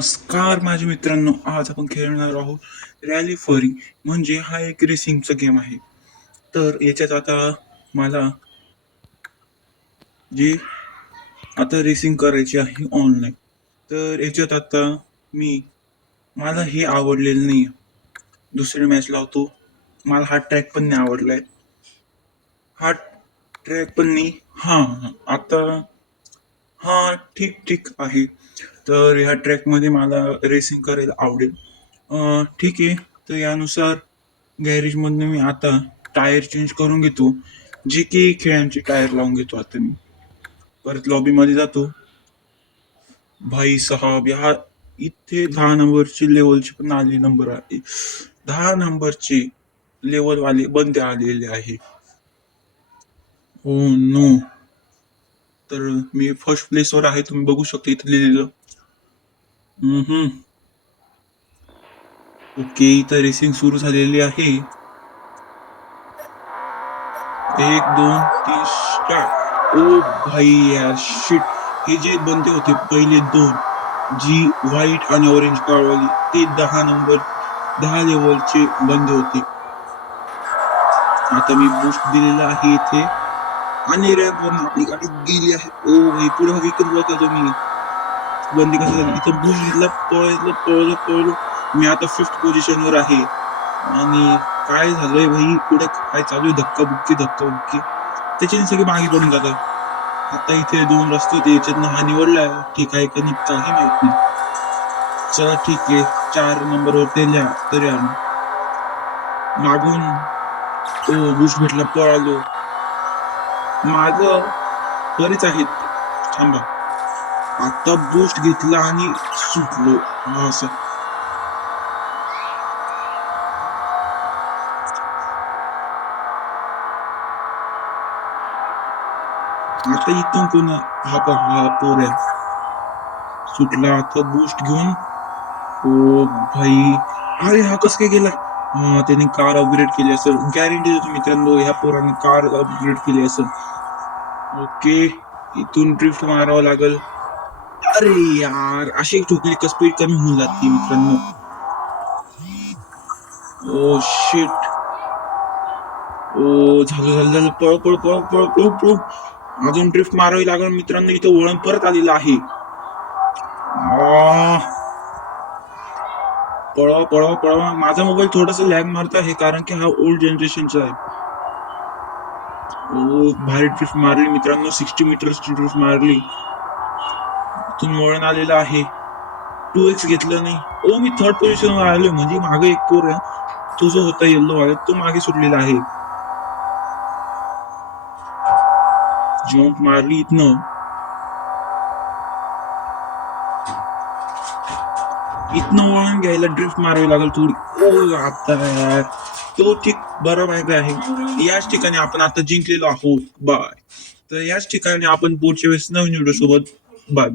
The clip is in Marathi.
नमस्कार माझ्या मित्रांनो, आज आपण खेळणार आहोत रॅली फरी. म्हणजे हा एक रेसिंगचा गेम आहे. तर याच्यात आता मला जे आता रेसिंग करायची आहे ऑनलाईन. तर याच्यात आता मी मला हे आवडलेलं नाही. दुसरी मॅच लावतो. मला हा ट्रॅक पण नाही आवडलाय. हा ट्रॅक पण नाही. आता हा ठीक ठीक आहे. तर ह्या ट्रॅकमध्ये मला रेसिंग करायला आवडेल. ठीक आहे. तर यानुसार गॅरेजमधनं मी आता टायर चेंज करून घेतो. जी की खेळांची टायर लावून घेतो आता मी. परत लॉबीमध्ये जातो. भाई साहब ह्या इथे 10 नंबरची लेवलची पण आली नंबर आहे. 10 नंबरची लेवल वाले बंदे आलेले आहे. Oh no. तर मी फर्स्ट प्लेसवर आहे, तुम्ही बघू शकता इथे लिहिलेलं. ओके, इथं रेसिंग सुरू झालेली आहे. 1 2 3 स्टार्ट. ओ भाई यार शिट. हे जे बंदे होते पहिले दोन, जी व्हाईट आणि ऑरेंज कारवाली, ते 10 लेवलचे बंदे होते. आता मी बूस्ट दिलेला आहे इथे आणि रॅम्प वरून आपली गाडी गेली आहे. ओ भाई पुढे विकत बघा तुम्ही. बंदी कसं झाली, इथं बूस्ट घेतला, पळलो. मी आता 5th पोझिशनवर आहे. आणि काय झालंय भाई, पुढे काय चालू आहे, धक्काबुक्की. त्याच्याने सगळे मागे पडून जातात. आता इथे 2 रस्ते होते, याच्यातनं हा निवडलाय. ठीक आहे का नाही काही माहित नाही. चला ठीक आहे, 4 नंबरवर तरी आलो. मागून बूस्ट भेटला, पळालो. माग बरेच आहेत. थांबा, आता बूस्ट घेतला आणि सुटलो. असं आता इथून कोण, हा पोर आहे. सुटला आता बूस्ट घेऊन. ओ भाई, अरे हा कस काय गेला. त्याने कार अपग्रेड केली असेल, गॅरंटी देतो मित्रांनो, ह्या पोराने कार अपग्रेड केली असेल. ओके, इथून ड्रिफ्ट मारावं लागल. अरे यार, अशी ठोकली का स्पीड कमी होऊन जाते मित्रांनो. Oh shit. ओ झालं, पळ. अजून ड्रिफ्ट मारावी लागल मित्रांनो. इथं वळण परत आलेलं आहे. पळवा. माझा मोबाईल थोडासा लॅग मारत आहे, कारण की हा ओल्ड जनरेशनचा आहे. ओ भारी ड्रिफ्ट मारली मित्रांनो, 60 मीटर्सची ड्रिफ्ट मारली. इथून वळण आलेलं आहे. 2x घेतलं नाही. ओ मी 3rd पोझिशनवर आलोय. म्हणजे मागे एक पोर आहे, तो जो होता येल्लो वाला, तो मागे सुटलेला आहे. जम्प मारली इथनं वळण घ्यायला ड्रिफ्ट मारावी लागेल थोडी. ओ आता यार, तो ठीक बरा मार्ग आहे. याच ठिकाणी आपण आता जिंकलेलो आहोत. बाय. तर याच ठिकाणी आपण पुढच्या वेळेस नवीन व्हिडिओ सोबत. बाय.